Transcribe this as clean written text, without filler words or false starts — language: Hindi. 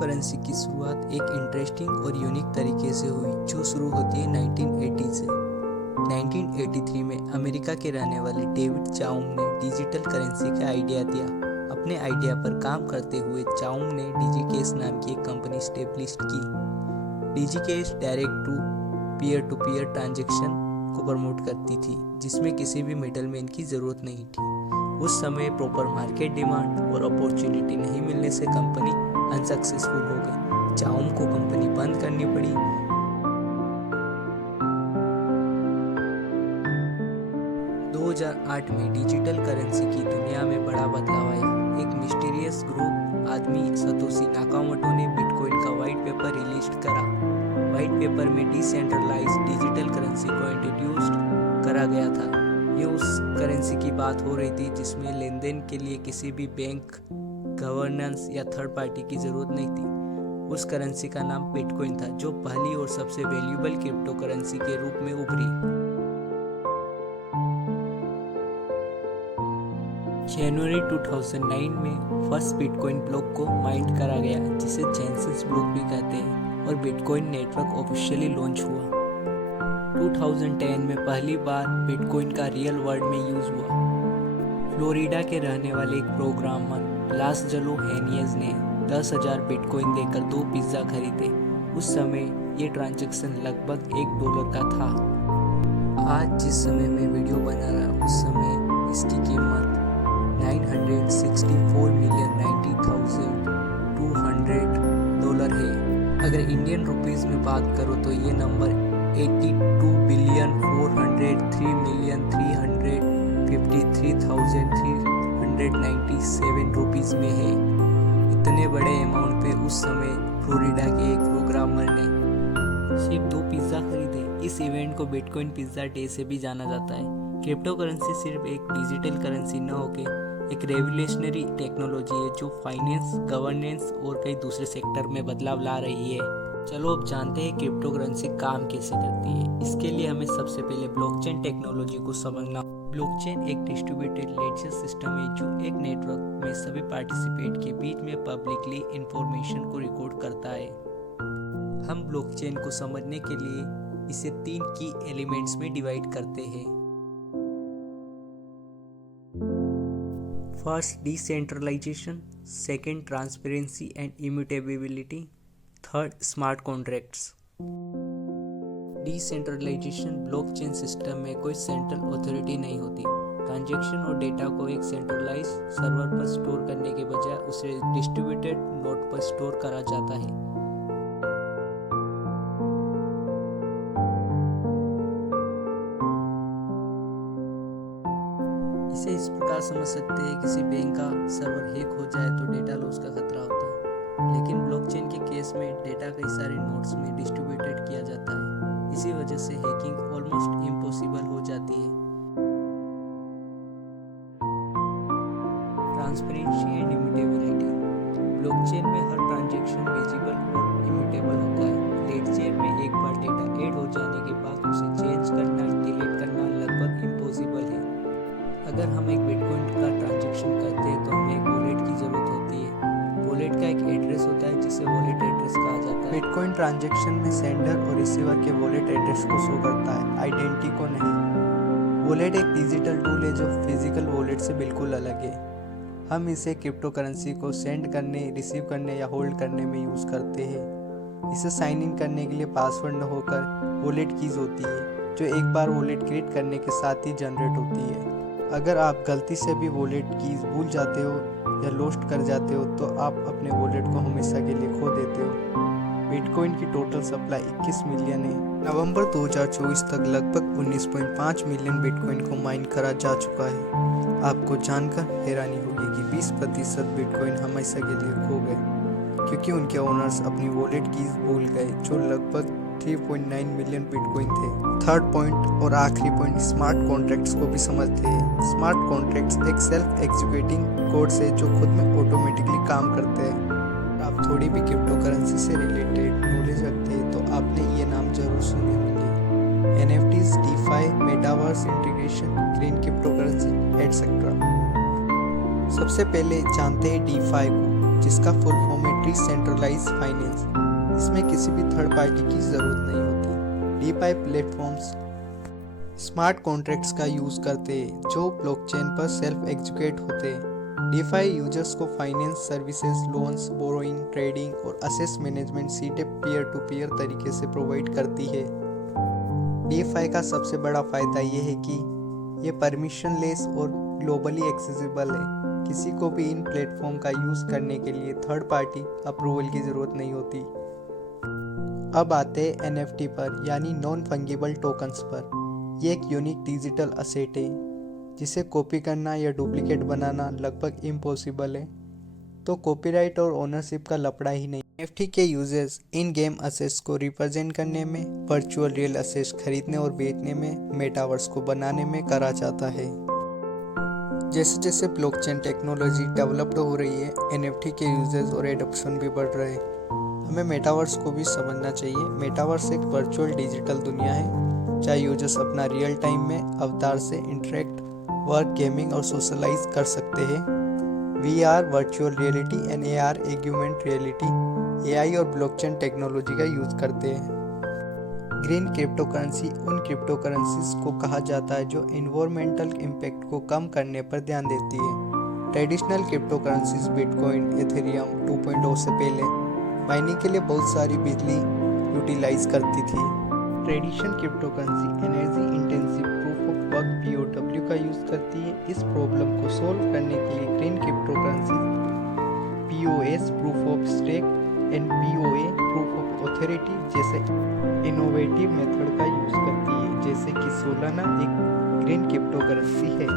करेंसी की शुरुआत एक इंटरेस्टिंग और यूनिक तरीके से हुई जो शुरू होती है 1980 से। 1983 में अमेरिका के रहने वाले डेविड चाउम ने डिजिटल करेंसी का आइडिया दिया। अपने आइडिया पर काम करते हुए चाउम ने डिजीकैश नाम की एक कंपनी स्टेब्लिश की। डिजीकैश डायरेक्ट टू पीयर ट्रांजैक्शन को प्रमोट करती थी, जिसमें किसी भी मिडलमैन की ज़रूरत नहीं थी। उस समय प्रॉपर मार्केट डिमांड और अपॉर्चुनिटी नहीं मिलने से कंपनी अनसक्सेसफुल हो गई। चाउम को कंपनी बंद करनी पड़ी। 2008 में डिजिटल करेंसी की दुनिया में बड़ा बदलाव आया। एक मिस्टीरियस ग्रुप आदमी सतोशी नाकामोटो ने बिटकॉइन का व्हाइट पेपर रिलीज करा। व्हाइट पेपर में डिसेंट्रलाइज्ड डिजिटल करेंसी को इंट्रोड्यूस करा गया था। ये उस करेंसी की बात हो रही थी जिसमें लेन देन के लिए किसी भी बैंक, गवर्नेंस या थर्ड पार्टी की ज़रूरत नहीं थी। उस करेंसी का नाम बिटकॉइन था, जो पहली और सबसे वैल्यूएबल क्रिप्टो करेंसी के रूप में उभरी। जनवरी 2009 में फर्स्ट बिटकॉइन ब्लॉक को माइंट करा गया, जिसे जेनसिस ब्लॉक भी कहते हैं, और बिटकॉइन नेटवर्क ऑफिशियली लॉन्च हुआ। 2010 में पहली बार बिटकॉइन का रियल वर्ल्ड में यूज हुआ। फ्लोरिडा के रहने वाले एक प्रोग्रामर लास जलो हेनियज ने 10,000 बिटकॉइन देकर 2 पिज्ज़ा खरीदे। उस समय ये ट्रांजैक्शन लगभग $1 का था। आज जिस समय मैं वीडियो बना रहा हूँ उस समय इसकी कीमत $964,090,200 है। अगर इंडियन रुपीस में बात करो तो ये नंबर 82,403,353,397 रुपीस में है। इतने बड़े अमाउंट पे उस समय फ्लोरिडा के एक प्रोग्रामर ने सिर्फ 2 पिज्ज़ा खरीदे। इस इवेंट को बिटकॉइन पिज्ज़ा डे से भी जाना जाता है। क्रिप्टो करेंसी सिर्फ एक डिजिटल करेंसी न होकर एक रेवोल्यूशनरी टेक्नोलॉजी है जो फाइनेंस, गवर्नेंस और कई दूसरे सेक्टर में बदलाव ला रही है। चलो अब जानते हैं क्रिप्टो करेंसी काम कैसे करती है। इसके लिए हमें सबसे पहले ब्लॉकचेन टेक्नोलॉजी को समझना। ब्लॉकचेन एक डिस्ट्रीब्यूटेड लेडर सिस्टम है जो एक नेटवर्क में सभी पार्टिसिपेंट के बीच में पब्लिकली इंफॉर्मेशन को रिकॉर्ड करता है। हम ब्लॉकचेन को समझने के लिए इसे 3 की एलिमेंट्स में डिवाइड करते हैं। First, decentralisation, second, transparency and immutability, third, smart contracts. Decentralisation blockchain system में कोई सेंट्रल अथॉरिटी नहीं होती। ट्रांजैक्शन और डेटा को एक सेंट्रलाइज सर्वर पर स्टोर करने के बजाय उसे डिस्ट्रीब्यूटेड नोड पर स्टोर करा जाता है। इसे इस प्रकार समझ सकते हैं, किसी बैंक का सर्वर हैक हो जाए तो डेटा लॉस का खतरा होता है, लेकिन ब्लॉकचेन के केस में डेटा कई सारे नोड्स में डिस्ट्रीब्यूटेड किया जाता है। इसी वजह से हैकिंग ऑलमोस्ट इम्पॉसिबल हो जाती है। Transparency and immutability. ब्लॉकचेन में हर ट्रांजैक्शन विजिबल और इम्यूटेबल होता है। लेडजेर में एक बार डेटा ऐड हो जाने के बाद उसे चेंज करना, डिलीट करना लगभग इम्पॉसिबल है। अगर हम एक बिटकॉइन का ट्रांजैक्शन करते हैं तो हमें एक वॉलेट की ज़रूरत होती है। वॉलेट का एक एड्रेस होता है जिसे वॉलेट एड्रेस कहा जाता है। बिटकॉइन ट्रांजैक्शन में सेंडर और रिसीवर के वॉलेट एड्रेस को शो करता है, आइडेंटिटी को नहीं। वॉलेट एक डिजिटल टूल है जो फिजिकल वॉलेट से बिल्कुल अलग है। हम इसे क्रिप्टो करेंसी को सेंड करने, रिसीव करने या होल्ड करने में यूज़ करते हैं। इसे साइन इन करने के लिए पासवर्ड न होकर वॉलेट कीज़ होती है, जो एक बार वॉलेट क्रिएट करने के साथ ही जनरेट होती है। अगर आप गलती से भी वॉलेट कीज़ भूल जाते हो या लॉस्ट कर जाते हो तो आप अपने वॉलेट को हमेशा के लिए खो देते हो। बिटकॉइन की टोटल सप्लाई 21 मिलियन है। नवंबर 2024 तक लगभग 19.5 मिलियन बिटकॉइन को माइन करा जा चुका है। आपको जानकर हैरानी होगी कि 20% बिटकॉइन हमेशा के लिए खो गए क्योंकि उनके ओनर्स अपनी वॉलेट कीज़ भूल गए, जो लगभग 3.9 मिलियन बिटकॉइन थे। थर्ड पॉइंट और आखिरी पॉइंट, स्मार्ट कॉन्ट्रैक्ट्स को भी समझते हैं। स्मार्ट कॉन्ट्रैक्ट्स एक सेल्फ एग्जीक्यूटिंग कोड्स है जो खुद में ऑटोमेटिकली काम करते हैं। आप थोड़ी भी क्रिप्टो करेंसी से रिलेटेड नॉलेज रखते हैं तो आपने ये नाम जरूर सुने होंगे: NFTs, DeFi, metaverse integration, green crypto currency etcetera. सबसे पहले जानते हैं DeFi को, जिसका फुल फॉर्म है डिसेंट्रलाइज्ड फाइनेंस। इसमें किसी भी थर्ड पार्टी की ज़रूरत नहीं होती। डीफाई प्लेटफॉर्म्स स्मार्ट कॉन्ट्रैक्ट्स का यूज़ करते हैं जो ब्लॉकचेन पर सेल्फ एग्जीक्यूट होते हैं। डीफाई यूजर्स को finance services, loans, borrowing, trading और असेट मैनेजमेंट सीधे पीयर टू पीयर तरीके से प्रोवाइड करती है। डीफाई का सबसे बड़ा फ़ायदा ये है कि ये परमिशनलेस और ग्लोबली एक्सेसिबल है। किसी को भी इन प्लेटफॉर्म का यूज़ करने के लिए थर्ड पार्टी अप्रूवल की ज़रूरत नहीं होती। अब आते हैं NFT पर, यानी नॉन फंगिबल टोकन्स पर। ये एक यूनिक डिजिटल असेट है जिसे कॉपी करना या डुप्लीकेट बनाना लगभग इम्पॉसिबल है, तो कॉपीराइट और ओनरशिप का लफड़ा ही नहीं। NFT के यूजर्स इन गेम असेट्स को रिप्रेजेंट करने में, वर्चुअल रियल असेट्स खरीदने और बेचने में, मेटावर्स को बनाने में करा जाता है। जैसे जैसे ब्लॉकचेन टेक्नोलॉजी डेवलप्ड हो रही है, NFT के यूजर्स और एडॉप्शन भी बढ़ रहे हैं। हमें मेटावर्स को भी समझना चाहिए। मेटावर्स एक वर्चुअल डिजिटल दुनिया है जहाँ यूजर्स अपना रियल टाइम में अवतार से इंटरेक्ट, वर्क, गेमिंग और सोशलाइज कर सकते हैं। VR virtual reality and AR augmented reality AI और ब्लॉकचेन टेक्नोलॉजी का यूज़ करते हैं। ग्रीन क्रिप्टो करेंसी उन क्रिप्टो करेंसीज को कहा जाता है जो इन्वायरमेंटल इम्पैक्ट को कम करने पर ध्यान देती है। Traditional crypto currencies bitcoin, Ethereum 2.0 से पहले माइनिंग के लिए बहुत सारी बिजली यूटिलाइज करती थी। Traditional crypto currency energy intensive proof of work POW का यूज़ करती है। इस प्रॉब्लम को सोल्व करने के लिए green crypto currency POS proof of stake and POA proof of authority जैसे इनोवेटिव मेथड का यूज़ करती है, जैसे कि सोलाना एक ग्रीन क्रिप्टो करेंसी है।